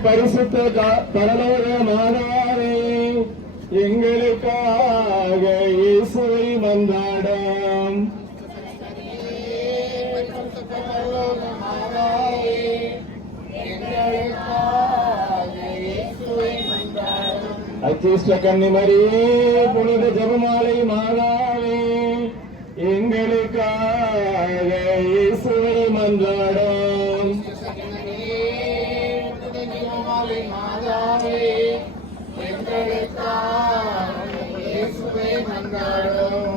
பரிசுத்த பரலோக மாதாவே, எங்களுக்காக இயேசுவை மன்றாடும். அச்சிஷ்ட கன்னிமரியே, புனித ஜெபமாலை மாதாவே, எங்களுக்காக இயேசுவை மன்றாடும்.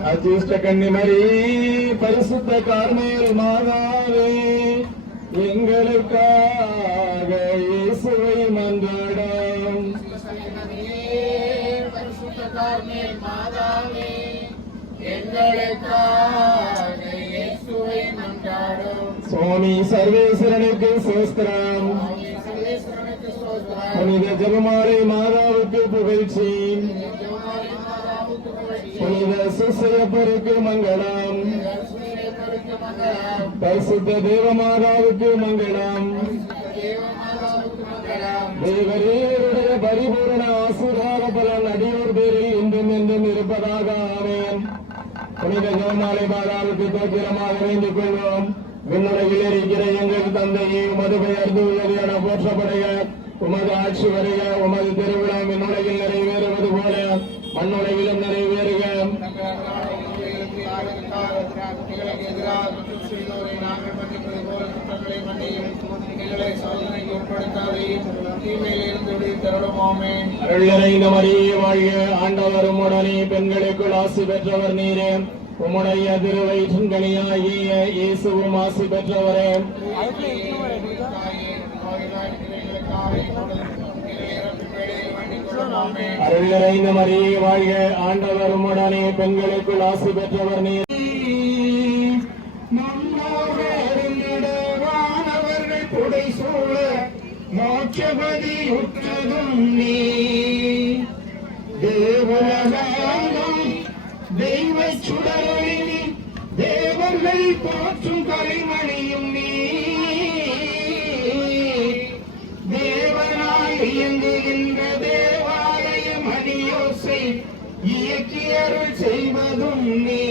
அச்சிஷ்ட கன்னிமரியே, பரிசுத்த கார்மேல் மாதாவே, எங்களுக்காக இயேசுவை மன்றாடும். சுவாமி சர்வேஸ்வரனுக்கு சோஸ்திரம். புனித ஜெபமாலை மாதாவுக்கு புகழ்ச்சி. புனித சுசையப்பருக்கு மங்களம். பரிசுத்த தேவமாதாவுக்கு மங்களம். தேவரேருடைய பரிபூரண ஆசீர்வாத பலன் அடியோர் பேரில் இன்றும் என்றும் இருப்பதாக ஆமென். புனித ஜெபமாலை மாதாவுக்கு தோத்திரமாக வேண்டிக் கொள்வோம். விண்ணுலகில் இருக்கிற எங்கள் தந்தையே, உமது பெயர் தூயது என போற்றப்படுக. உமது ஆட்சி வருக. உமது திருவிழா விண்ணுலகில் நிறைவேறுவது போல மண்ணுலகிலும் நிறைவேறுக. அருள்நிறைந்த மரியே வாழ்க. ஆண்டவர் உம்முடனே, பெண்களுக்குள் ஆசி பெற்றவர் நீரே. உம்முடைய திருவயிற்றின் கனியாகிய இயேசுவும் ஆசி பெற்றவரே. அருள் நிறைந்த மரியே வாழ்க. ஆண்டவர் உம்முடனே, பெண்களுக்குள் ஆசி பெற்றவர் நீர். நம்மோடு புடை சூழ மோட்சபதி உற்றதும் நீ. தேவலகாலம் தெய்வ சுடரொளி, தேவர்கள் போற்றும் கலைமணியும் நீ. தேவனால் இயங்குகின்ற தேவாலய மணியோசை இயக்கியருள் செய்வதும் நீ.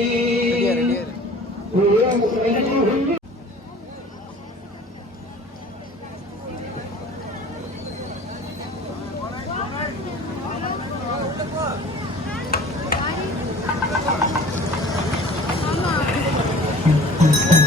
Mama.